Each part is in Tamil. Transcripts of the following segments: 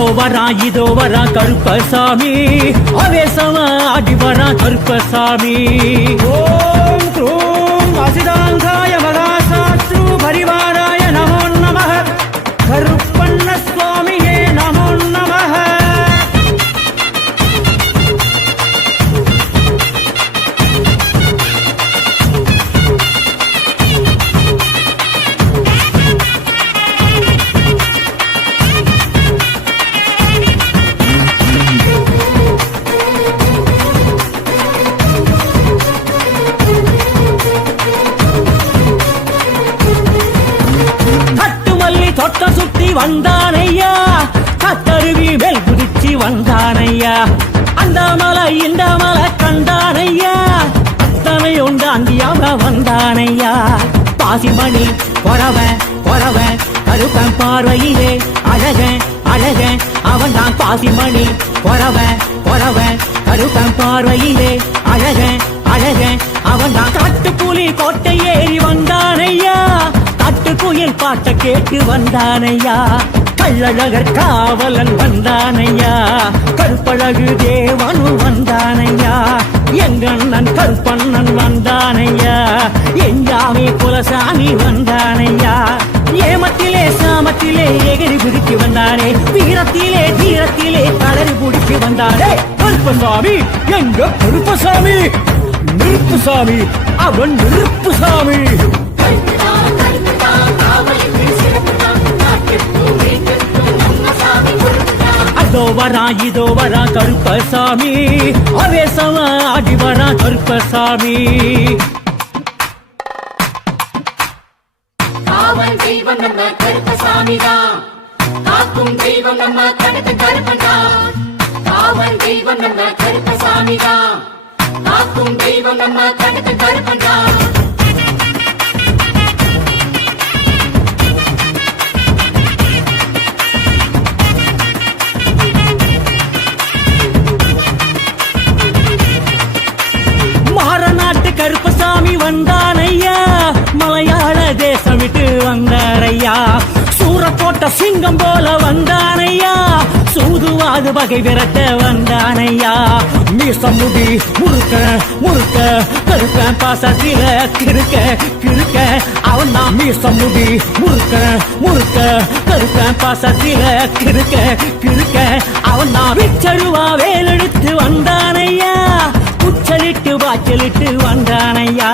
அதோ வரா இதோ வரா கருப்பசாமி அவேசமா அடி வரா கருப்பசாமி ஓம் க்ரூம் அசிதாந்தாய பாசிமணி பொறவன் பொறவன் கருப்பன் பார்வையிலே அழகன் அழகன் அவன் தான் பாசிமணி. பொறவன் பொறவன் கருப்பன் பார்வையிலே அழகன் அழகன் அவன் தான் காட்டுப்புலி கோட்டை ஏறி வந்தானையா. காட்டுக்குயில் பாட்ட கேட்டு வந்தானையா. கள்ளழகர் காவலன் வந்தானையா? கருப்பழகு தேவனு வந்தானையா? எங்கண்ணன் கருப்பண்ணன் வந்தானையா? எஞ்சாமி குலசாமி வந்தானையா? ஏமத்திலே சாமத்திலே எகிரி குதிக்கு வந்தானே? வீரத்திலே தீரத்திலே கலரி குடிக்கு வந்தானே? கருப்பசாமி எங்க கருப்பசாமி? நிருப்புசாமி அவன் நிருப்புசாமி அதோ வரா இதோ வரா கருப்பசாமி. அவேசமா அடி வரா கருப்பசாமி. காவல் தெய்வம் நம்ம கருப்பசாமி தான். காக்கும் தெய்வம் நம்ம கடுத்த கருப்பன் தான். காவல் தெய்வம் நம்ம கருப்பசாமி தான். காக்கும் தெய்வம் நம்ம கடுத்த கருப்பன் தான். மாறநாட்டு கருப்பசாமி வந்தானையா? மலையாள தேசம் விட்டு வந்தாரையா? சூரக்கோட்ட சிங்கம் போல வந்தானையா? சூதுவாது வகை விரட்ட வந்தானையா? மீசம் முடி முறுக்க முறுக்க கருக்க பாசத்தில கிருக்க கிருக்க அவன் தான் மீசம் முடி முறுக்க முறுக்க கருக்க பாசத்தில கிருக்க கிருக்க அவன் தான் விச்சருவா வேலெடுத்து வந்தானையா? உச்சலிட்டு வாச்சலிட்டு வந்தானையா?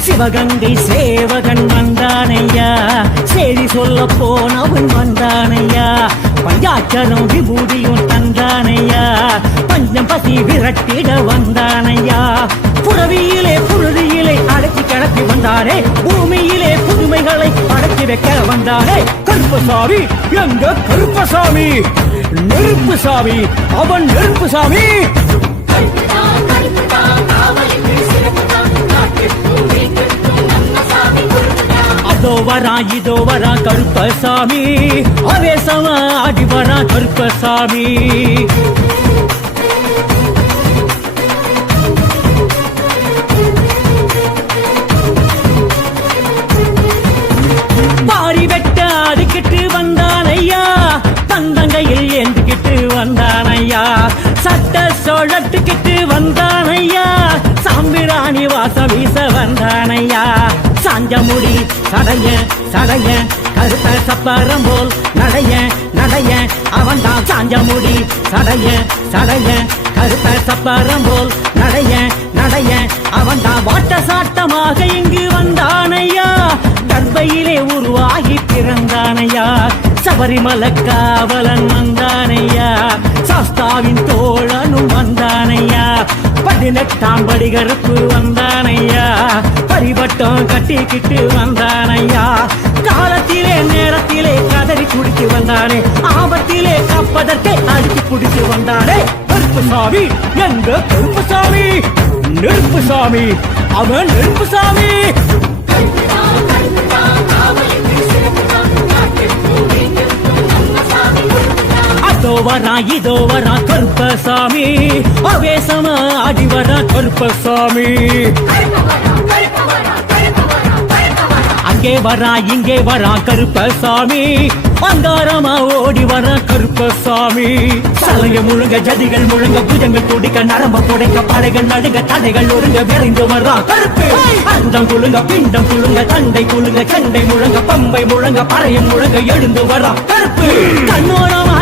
சிவகங்கை சேவகன் வந்தானையா? செய்தி சொல்ல போனவன் வந்தானையா? பஞ்சாச்சரம் விபூதியும் தந்தானையா? பஞ்சம் பசி விரட்டிட வந்தானையா? புறவியிலே புழுதியிலே அடக்கி கிளப்பி வந்தாரே. பூமியிலே புதுமைகளை அடக்கி வைக்க வந்தாரே. கருப்பசாமி எங்க கருப்பசாமி? நெருப்பு சாமி அவன் நெருப்பு சாமி அதோ வரா இதோ வரா கருப்பசாமி. அவேசமா ஆடி வரா கருப்பசாமி. பாரி வெட்ட அடிக்கிட்டு வந்தானையா. தந்தங்கையில் ஏந்துக்கிட்டு வந்தானையா. சட்ட சோழட்டுக்கிட்டு வந்தானையா. சாம்பிராணி வாச வீச வந்தானையா. சாஞ்ச முடி சடைய சடைய கருத்த சப்பரம் போல் நடைய நடைய அவன் தான் சாஞ்ச முடி சடைய சடைய கருத்த சப்பரம் போல் நடைய நடைய அவன் தான் வாட்ட சாட்டமாக இங்கு வந்தானையா. கர்ப்பையிலே உருவாகி பிறந்தானையா. சபரிமலை காவலன் வந்தானையா. சாஸ்தாவின் தோழனும் வந்தானையா. பதினெட்டாம் படி கருப்பு வந்தானையா? பரிபட்டம் கட்டிக்கிட்டு வந்தானையா? காலத்திலே நேரத்திலே கதறி குடித்து வந்தானே. ஆபத்திலே காப்பதற்கே அடித்து குடித்து வந்தானே. கருப்பு சாமி எங்க கருப்பு சாமி? நெருப்பு சாமி அவன் நெருப்பு சாமி. வரா இதோ வரா கருப்பசாமி. அவேசமா ஆடி வரா கருப்பசாமி. அங்கே வரா இங்கே வரா கருப்பசாமி. அங்காரமா ஓடி வர கருப்பசாமி. சலங்க முழுங்க ஜதிகள் முழுங்க புஜங்கள் துடிக்க நரம்ப புடைக்க படைகள் நடுங்க தடைகள் ஒருங்க விரைந்து வரா கருப்பு. அந்தம் குழுங்க பிண்டம் குழுங்க தண்டை குழுங்க சண்டை முழங்க பம்பை முழங்க பறையம் முழங்க எழுந்து வரா கருப்பு. கண்ணோரம்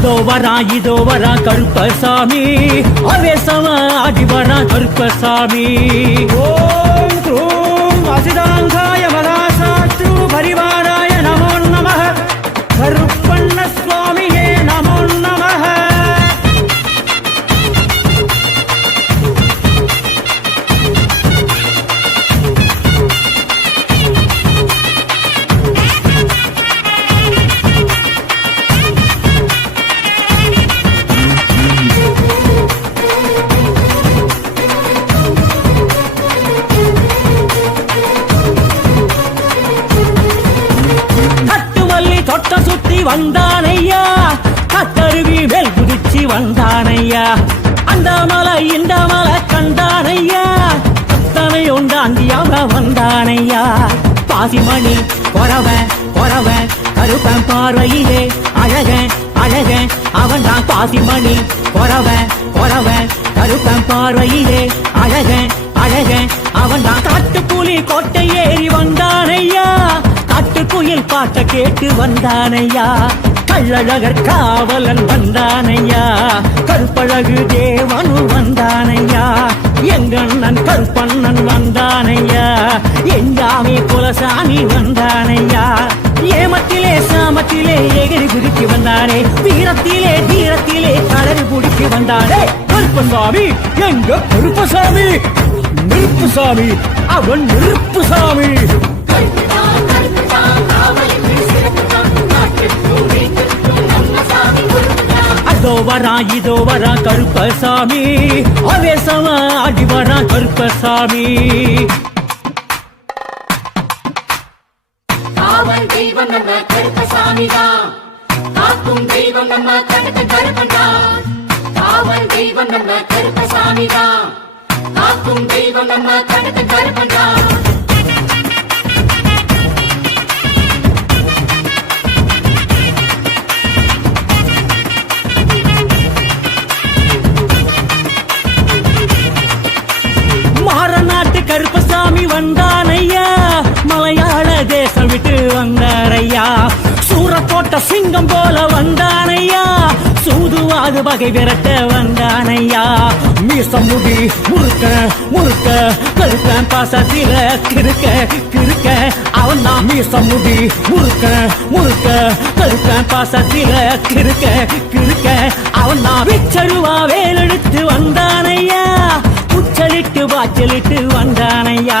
இதோ வரா இதோ வரா கருப்பசாமி. அவேசமா ஆடி வரா கருப்பசாமி. ஓம் க்ரூம் வந்தானையா? கத்தருவி மேல் குதிச்சு வந்தானையா? அந்த மலை இந்த மலை கண்டானையா? அத்தனை உண்டாண்டியாக வந்தானையா? பாசிமணி கொரவ கொரவ கருப்பன் பார்வையிலே அழக அழக அவன் தான் பாசிமணி. கொரவ கொரவ கருப்பன் பார்வையிலே அழக அழக அவன் தான் காட்டுப்புலி கோட்டை ஏறி வந்தானையா? காட்டுக்குயில் பாட்ட கேட்டு வந்தானையா? கள்ளழகர் காவலன் வந்தானையா? கருப்பழகு தேவனு வந்தானையா? எங்கண்ணன் கருப்பண்ணன் வந்தானையா? எங்காமே குலசாமி வந்தானையா? ஏமத்திலே சாமத்திலே எகிரி குதிக்கு வந்தானே? வீரத்திலே தீரத்திலே களறி குடிக்கு வந்தானே? கருப்பசாமி எங்க கருப்பசாமி? நெருப்புசாமி அவன் நெருப்புசாமி சாமி அதோ வரா இதோ வரா கருப்பசாமி. ஆவேசமா அடி வரா கருப்பசாமி. தெய்வம் நம்ம கருப்பசாமி தான். காக்கும் தெய்வம் நம்ம கடுத்த கருப்பன் தான். காவல் தெய்வம் நம்ம கருப்பசாமி தான். காக்கும் தெய்வம் நம்ம கடுத்த கருப்பன் தான். சிங்கம் போல வந்தானையா? சூதுவாது வகை விரட்ட வந்தானையா? மீசம் முடி முறுக்க முறுக்க கருக்க பாசத்தில கிருக்க கிருக்க அவன் தான் மீசம் முடி முறுக்க முறுக்க கருக்க பாசத்தில கிருக்க கிருக்க அவன் தான் விச்சருவா வேலெடுத்து வந்தானையா? உச்சலிட்டு வாச்சலிட்டு வந்தானையா?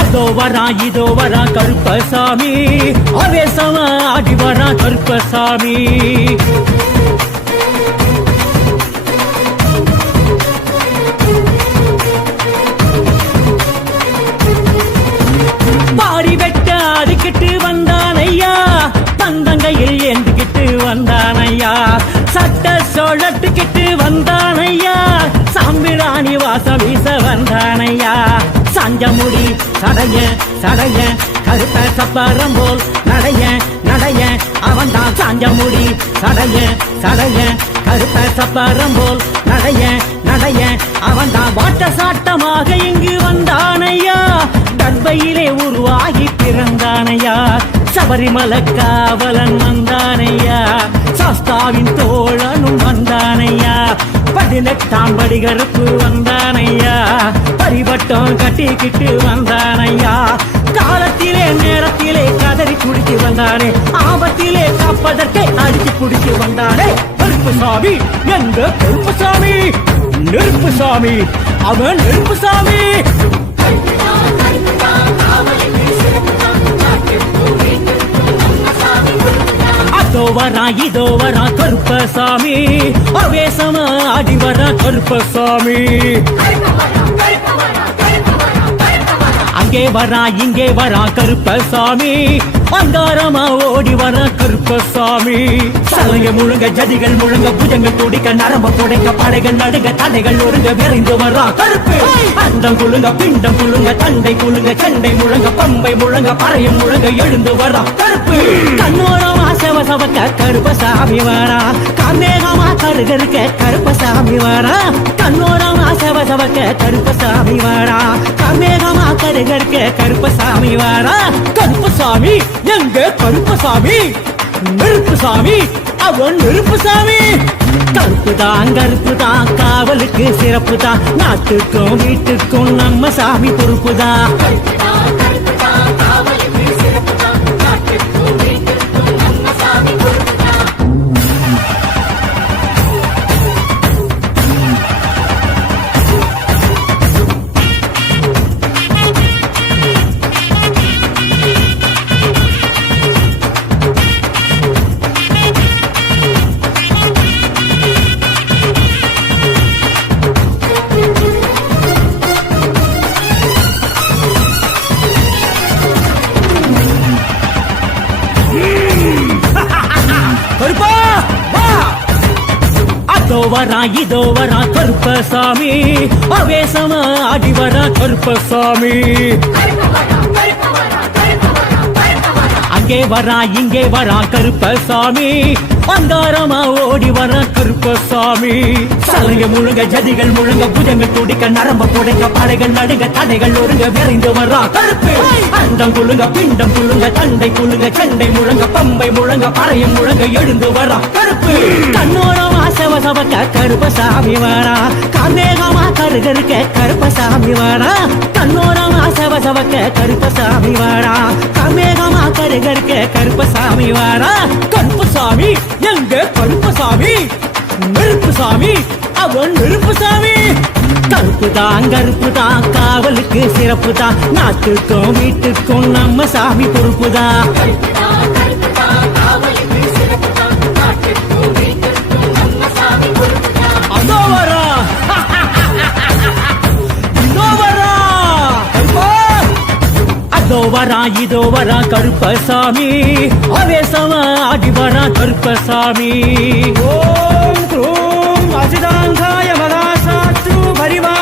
அதோ வரா இதோ வரா கருப்பசாமி. ஆவேசமா ஆடி வரா கருப்பசாமி. சடைய கருத்த சப்பரம் போல் நடைய நடைய அவன் தான் சாஞ்சமுடி. சடைய சடைய கருத்த சப்பரம் போல் நடைய நடைய அவன் தான் வாட்ட சாட்டமாக இங்கு வந்தானையா. கர்ப்பையிலே உருவாகி பிறந்தானையா. சபரிமலை காவலன் வந்தானையா. சாஸ்தாவின் தோழனும் பதினெட்டாம் படிகருப்பு வந்தானையா? பரிபட்டம் கட்டிக்கிட்டு வந்தானையா? காலத்திலே நேரத்திலே கதறி குடிச்சு வந்தானே. ஆபத்திலே காப்பதற்கே அடிச்சு குடிச்சு வந்தானே. கருப்பு கருப்புசாமி எங்க கருப்புசாமி நெருப்புசாமி அவன் நெருப்புசாமி கருப்புதான் கருப்புதான் காவலுக்கு அதோ வரா இதோ வரா கருப்பசாமி அவேசமா ஆடி வரா கருப்பசாமி அங்கே வரா இங்கே வரா கருப்பசாமி அங்காரமா ஓடி வரா கருப்பசாமி. சலங்க முழுங்க ஜதிகள் முழுங்க புஜங்கள் துடிக்க நரம்ப புடைக்க படைகள் நடுங்க தடைகள் ஒருங்க விரைந்து வரா கருப்பு. அண்டம் குழுங்க பிண்டம் குழுங்க தண்டை குழுங்க சண்டை முழங்க பம்பை முழங்க பறையும் முழங்க எழுந்து வரா கருப்பு. கண்ணோரமா செவ சவக்க கருப்பசாமி வரா. காமேகமா கருகருக்க கருப்பசாமி வரா. கண்ணோரமா செவ சவக்க கருப்பசாமி வரா. காமேகமா கருகருக்க கருப்பசாமி வரா. கருப்பசாமி எங்க கருப்பசாமி? நெருப்பு சாமி. அவன் நெருப்பு சாமி. கருப்பு தான் கருப்பு தான் காவலுக்கு சிறப்பு தான் நாட்டுக்கும் வீட்டுக்கும் நம்ம சாமி பொறுப்பு தான் அதோ வரா இதோ வரா கருப்பசாமி அவேசமா ஆடி வரா கருப்பசாமி அங்கே வரா இங்கே வரா கருப்பசாமி அங்காரமா ஓடி வர கருப்பசாமி சலங்க முழுங்க ஜதிகள் முழுங்க புஜங்கள் துடிக்க நரம்ப புடைக்க படைகள் நடுங்க தடைகள் ஒருங்க விரைந்து வரா கருப்பு. அந்தம் குழுங்க பிண்டம் குழுங்க தண்டை குழுங்க சண்டை முழங்க பம்பை முழங்க பறையும் முழங்க எழுந்து வரா கருப்பு. கண்ணோரமா சவசவக்க கருப்பசாமி வரா கார்மேகமா கருகருக்க கருப்பசாமி வரா கண்ணோரமா சவசவக்க கருப்பசாமி வரா கமேகமா கருகருக்க கருப்பசாமி வரா கருப்பசாமி எங்க கருப்பசாமி நெருப்பு சாமி அவன் நெருப்பு சாமி. கருப்பு தான் கருப்பு தான் காவலுக்கு சிறப்பு தான் நாட்டுக்கும் வீட்டுக்கும் நம்ம சாமி பொறுப்பு தான் அதோ வரா இதோ வரா கருப்பசாமி ஆவேசமா ஆடி வரா கருப்பசாமி ஓம் க்ரூம் அசிதாங்காய மகாசாஸ்து பரிவாராய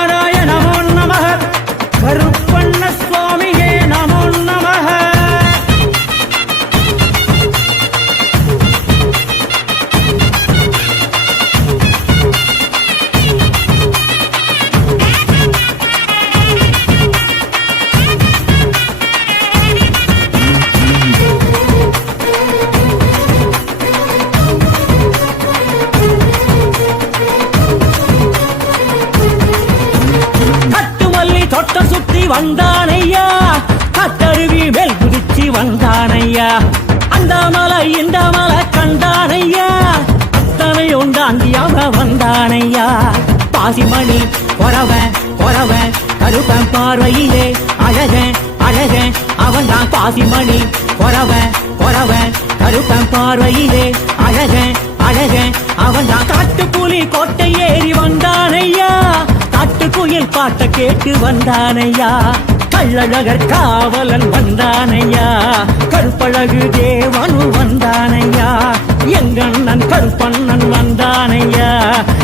கருப்பன் பார்வையிலே அழக அழக அவன் தான் பாசிமணி. பொறவன் பொறவன். கருப்பன் பார்வையிலே அழக அழக அவன் தான் காட்டுப்புலி கோட்டை ஏறி வந்தானையா. காட்டுக்குயில் பாட்ட கேட்டு வந்தானையா. கள்ளழகர் காவலன் வந்தானையா. கருப்பழகு தேவனு வந்தானையா. எங்கண்ணன் கருப்பண்ணன் வந்தானையா?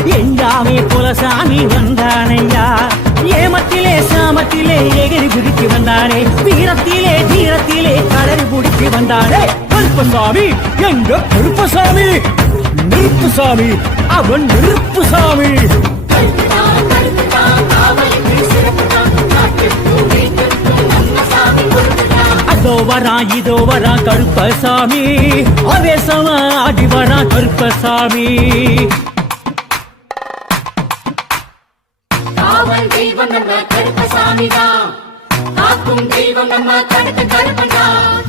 எங்காமே குலசாமி வந்தானையா? ஏமத்திலே சாமத்திலே எகிரி குதித்து வந்தானே? வீரத்திலே தீரத்திலே கடறி பிடித்து வந்தானே? கருப்பசாமி எங்க கருப்பசாமி? நெருப்பு சாமி அவன் நெருப்பு சாமி வரா இதோ வரா கருப்பசாமி. ஆவேசமா ஆடி வரா கருப்பசாமி. காவல் தெய்வம் நம்ம கருப்பசாமி தான். காக்கும் தெய்வம் நம்ம கடுத்த கருப்பன்தான்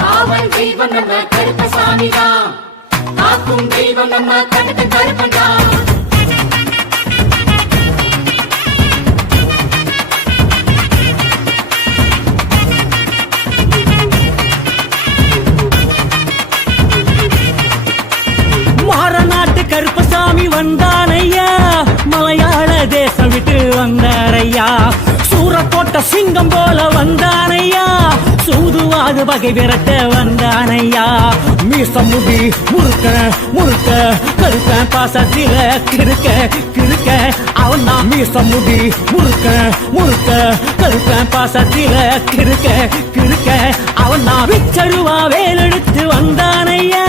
காவல் தெய்வம் நம்ம கருப்பசாமி தான். காக்கும் தெய்வம் நம்ம கடுத்த கருப்பன்தான் கருப்பசாமி வந்தானையா? மலையாள தேசம் விட்டு வந்தாரையா? சூரக்கோட்ட சிங்கம் போல வந்தானையா? சூதுவாது வகை விரட்ட வந்தானையா? மீச முடி முறுக்க முறுக்க கருக்க பாசத்தில கிருக்க கிருக்க அவன் தான் மீச முடி முறுக்க முறுக்க கருக்க பாசத்தில கிருக்க கிருக்க அவன் தான் விச்சருவா வேலெடுத்து வந்தானையா?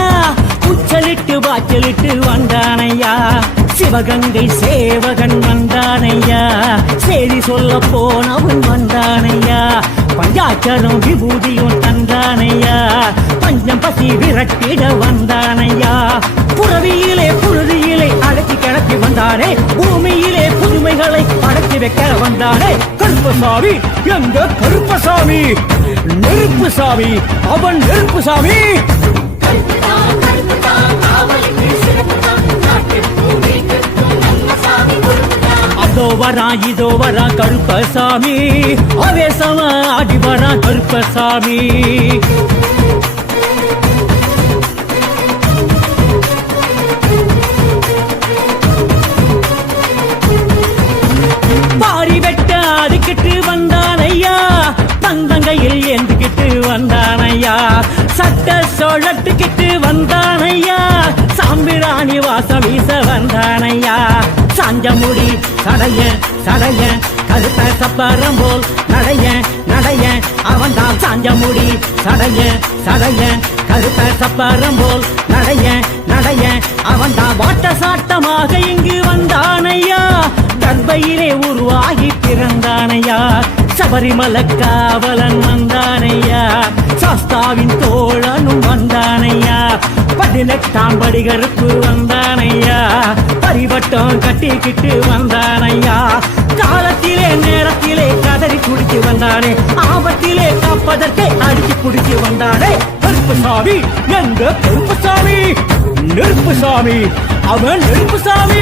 உச்சலிட்டு வாச்சலிட்டு வந்தானையா? சிவகங்கை சேவகன் வந்தானையா? செய்தி சொல்ல போனவன் வந்தானையா? பஞ்சாச்சரம் விபூதியும் தந்தானையா? பஞ்சம் பசி விரட்டிட வந்தானையா? புறவியிலே புழுதியிலே அடக்கி கிளப்பி வந்தானே பூமியிலே புதுமைகளை அடக்கி வைக்க வந்தானே கருப்பசாமி எங்க கருப்பசாமி? நெருப்பு சாமி அவன் நெருப்பு சாமி அதோ வரா இதோ வரா கருப்பசாமி. ஆவேசமா ஆடி வரா கருப்பசாமி. பாரி வெட்ட அதுக்கிட்டு வந்தானையா பந்தங்கையில் ஏந்துக்கிட்டு வந்தானையா சட்ட சோழட்டுக்கிட்டு வந்தானையா சாம்பிராணி வாசம் வீச வந்தானையா சாஞ்ச முடி சடைய சடைய கருத்த சப்பரம் போல் நடைய நடைய அவன்தான் சாஞ்ச முடி சடைய சடைய கருத்த சப்பரம் போல் நடைய நடைய அவன்தான் வாட்ட சாட்டமாக இங்கு வந்தானையா? தர்பையிலே உருவாகி பிறந்தானையா? சபரிமல காவலன் வந்தானையா? சாஸ்தாவின் தோழனும் வந்தானையா? பதினெட்டாம் படிகருக்கு வந்தானையா? பரிவட்டம் கட்டிக்கிட்டு வந்தானையா? காலத்திலே நேரத்திலே கதறி குடிச்சு வந்தானே. ஆபத்திலே காப்பதற்கே அடிச்சு குடிச்சு வந்தானே. கருப்பு சாமி எங்க கருப்பு சாமி? நெருப்பு சாமி அவன் நெருப்பு சாமி.